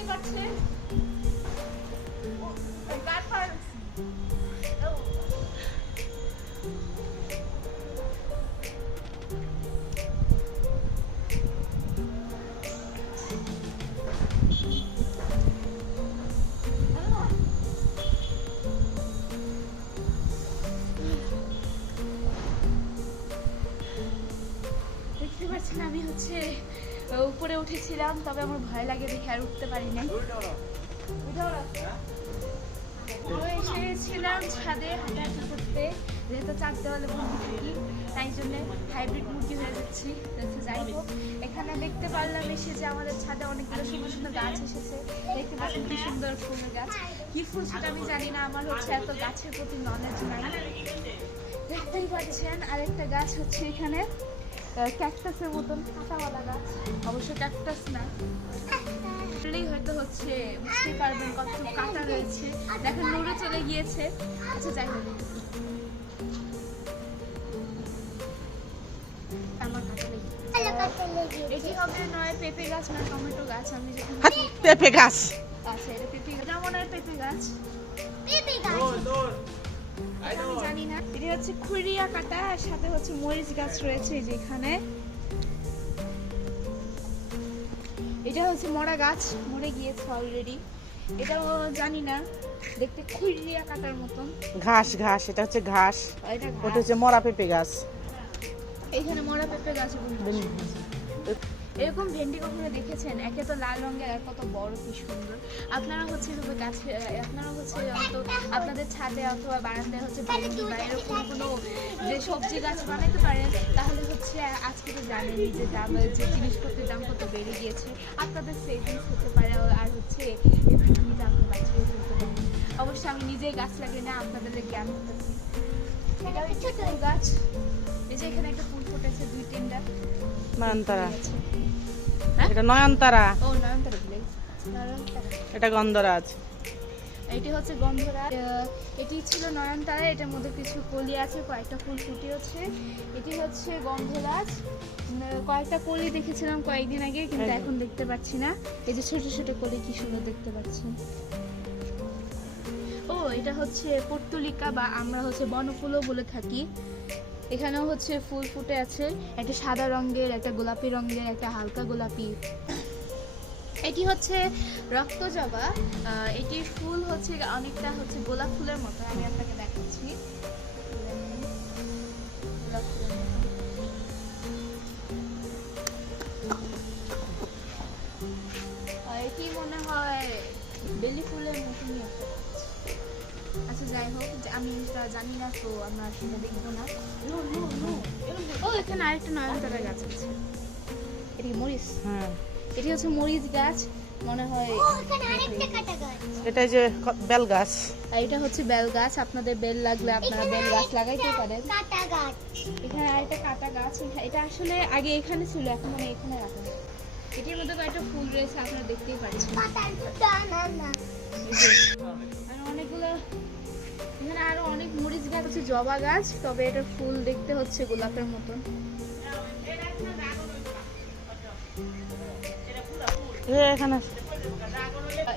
দেখতেই পাচ্ছেন গাছ ফার্মস আমি হচ্ছে উপরে উঠেছিলাম, তবে আমার ভয় লাগে দেখে আর উঠতে পারি নাই। এসেছিলাম ছাদে হাঁটাহাঁটি করতে, যেহেতু চার দেওয়ালে বন্দি থাকি তাই জন্য হাইব্রিড মুরগি হয়ে যাচ্ছি। যাই হোক, এখানে দেখতে পারলাম এসে যে আমাদের ছাদে অনেকগুলো সুন্দর সুন্দর গাছ এসেছে। দেখতে পাচ্ছেন কি সুন্দর ফুলের গাছ, কি ফুল সেটা আমি জানি না, আমার হচ্ছে এত গাছের প্রতি নলেজ নাই। দেখতেই পাচ্ছেন আরেকটা গাছ হচ্ছে এখানে ক্যাকটাসের মতন কাঁটাওয়ালা গাছ, অবশ্য ক্যাকটাস না, হয়তো হচ্ছে বুঝতে পারবেন কত কাঁটা রয়েছে। দেখেন নড়ে চলে গিয়েছে। আচ্ছা যাই হোক, আমার কাঁটা লেগে এটি হবে নয় পেঁপে গাছ না টমেটো গাছ। আমি যখন পেঁপে গাছ, আচ্ছা এটা পেঁপে গাছ, মনে হয় পেঁপে গাছ, আমি জানি না। এটি হচ্ছে খুরিয়া কাটা, আর সাথে হচ্ছে মরিচ গাছ রয়েছে যেখানে। এটা হচ্ছে মরা গাছ, মরে গিয়েছে অলরেডি, এটাও জানি না, দেখতে খুরিয়া কাটার মতন। ঘাস ঘাস, এটা হচ্ছে ঘাস, ওটা হচ্ছে মরা পেঁপে গাছ। এখানে মরা পেঁপে গাছ। এরকম ভেন্ডি কখনো দেখেছেন? একে তো লাল রঙের, আর কত বড়, কি সুন্দর। আপনারা হচ্ছে গাছে, আপনারা হচ্ছে আপনাদের ছাদে অথবা বারান্দায় হচ্ছে ভেন্ডি বা এরকম কোনো যে সবজি গাছ বানাইতে পারেন, তাহলে হচ্ছে আজকে তো জানেনই যে দাম, যে জিনিসপত্রের দাম কত বেড়ে গিয়েছে। আপনাদের সেভিংস হতে পারে, আর হচ্ছে এই পৃথিবীটা আপনি বাঁচিয়ে ফেলতে পারেন। অবশ্যই আমি নিজেই গাছ লাগিয়ে না, আপনাদের জ্ঞান দিতেছি। এটা হচ্ছে ফুল গাছ, এই যে এখানে একটা ফুল ফুটেছে, 2-3টা নয়নতারা। এটা নয়নতারা, ও নয়নতারা, এটা গন্ধরাজ। এটি হচ্ছে গন্ধরাজ, এটি ছিল নয়নতারা, এটার মধ্যে কিছু কলি আছে, কয়েকটা ফুল ফুটেছে। এটি হচ্ছে গন্ধরাজ, কয়েকটা কলি দেখেছিলাম কয়েকদিন আগে, কিন্তু এখন দেখতে পাচ্ছি না। এই যে ছোট ছোট কলি, কি সুন্দর দেখতে পাচ্ছি। ও এটা হচ্ছে পর্তুলিকা, বা আমরা হচ্ছে বনফুলও বলে থাকি। এখানেও হচ্ছে ফুল ফুটে আছে, একটা সাদা রঙের, একটা গোলাপি রঙের, একটা হালকা গোলাপি। এটি হচ্ছে রক্ত জবা, এটির ফুল হচ্ছে অনেকটা হচ্ছে গোলাপ ফুলের মতো। আমি আপনাকে দেখাচ্ছি, এটি মনে হয় বেলি ফুলের মতনই একটা। আচ্ছা যাই হোক, আমি জানি না, তো আমরা সেটা দেখবো না। ও এখানে আরেকটা নয়নতারা গাছ আছে, এটি মরিচ। হ্যাঁ, এটি হচ্ছে মরিচ গাছ মনে হয়। এটা যে বেল গাছ, আর এটা হচ্ছে বেল গাছ। আপনাদের বেল লাগলে আপনারা বেল গাছ লাগাইতে পারেন। এখানে আরেকটা কাটা গাছ, এটা আসলে আগে এখানে ছিল, এখন মানে এখানে রাখা। এটির মধ্যে কয়েকটা ফুল রয়েছে, আপনারা দেখতেই পাচ্ছেন। আর অনেকগুলো, এখানে আরো অনেক মরিচ গাছ হচ্ছে, জবা গাছ, তবে এটার ফুল দেখতে হচ্ছে গোলাপের মতন। এখানে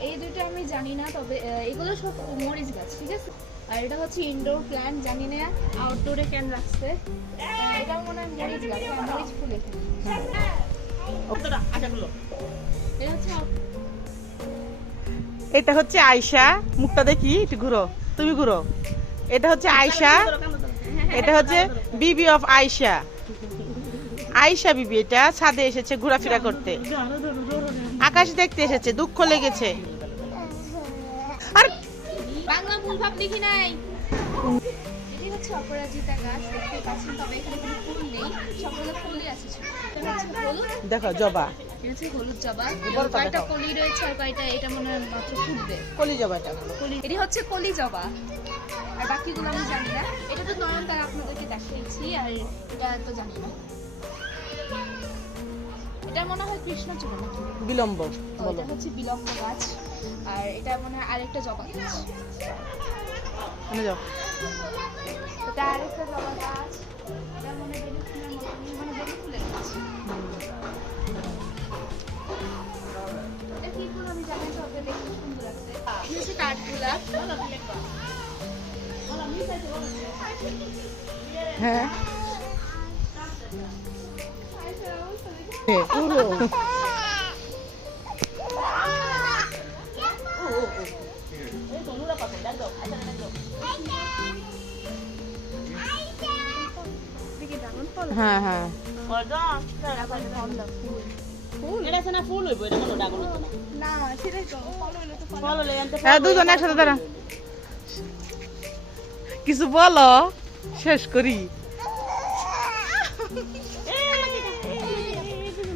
এই দুটো আমি জানি না, তবে এগুলো সব মরিচ গাছ, ঠিক আছে। আর এটা হচ্ছে ইনডোর প্ল্যান্ট, জানি না আউটডোরে কেন রাখছে। এটা মনে হয় মরিচ গাছ, মরিচ ফুল। এটা হচ্ছে আয়শা, মুখটা দেখি একটু ঘুরো, তুমি ঘুরো। এটা হচ্ছে আয়শা, এটা হচ্ছে বিবি অফ আয়শা, আয়শা বিবি। এটা ছাদে এসেছে ঘোরাফেরা করতে, আকাশ দেখতে এসেছে, দুঃখ লেগেছে। আর বাংলা ভুল ভাব লিখি নাই। এটি হচ্ছে অপরাজিতা গাছ, দেখতে পাচ্ছেন, তবে এখানে কোনো ফুল নেই, সবগুলো ফুলই আছে। দেখো জবা, এটা হচ্ছে হলুদ জবা, কয়টা কলি রয়েছে, আর কয়টা এটা মনে হয় মাত্র ফুটবে। কলি জবাটা, এটি হচ্ছে কলি জবা, আর বাকিগুলো আমি জানি না। এটা তো নয়নতারা আপনাদেরকে দেখিয়েছি, আর এটা তো জানি না। এটা মনে হয় কৃষ্ণচূড়া নাকি বিলম্ব, এটা হচ্ছে বিলম্ব গাছ, আর এটা মনে হয় আরেকটা জবা গাছ। এটা আরেকটা জবা গাছ, এটা মনে হয় বেলি ফুলের মতো, মানে বেলি ফুলের গাছ। এটা কি ফুল আমি জানি না, তবে দেখতে সুন্দর আছে। এই হচ্ছে কাঠগোলা। হ্যাঁ পুরো দেখি ড্রাগন ফল। হ্যাঁ হ্যাঁ ফুল হইব এটা কোনো ডাগন হতো না না, সেটাই তো। ফল হইলে তো ফল। ফল হলে আনতে হ্যাঁ দুজন একসাথে দাঁড়া কিছু বলো শেষ করি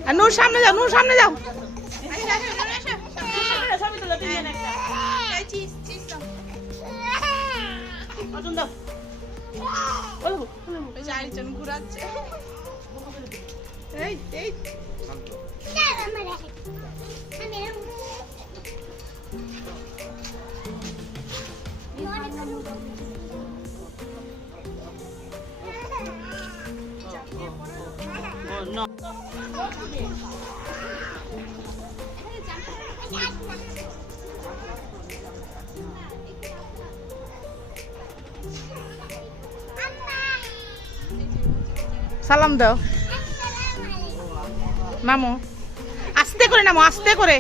আর নূর সামনে যাও নূর সামনে যাও সবই তো লটিয়ে একটা এই চিজ চিজ দাও। পছন্দ ওই যে আরেকজন ঘুরাচ্ছে। এই এই নো সালাম দাও মামু আস্তে করে নামো আস্তে করে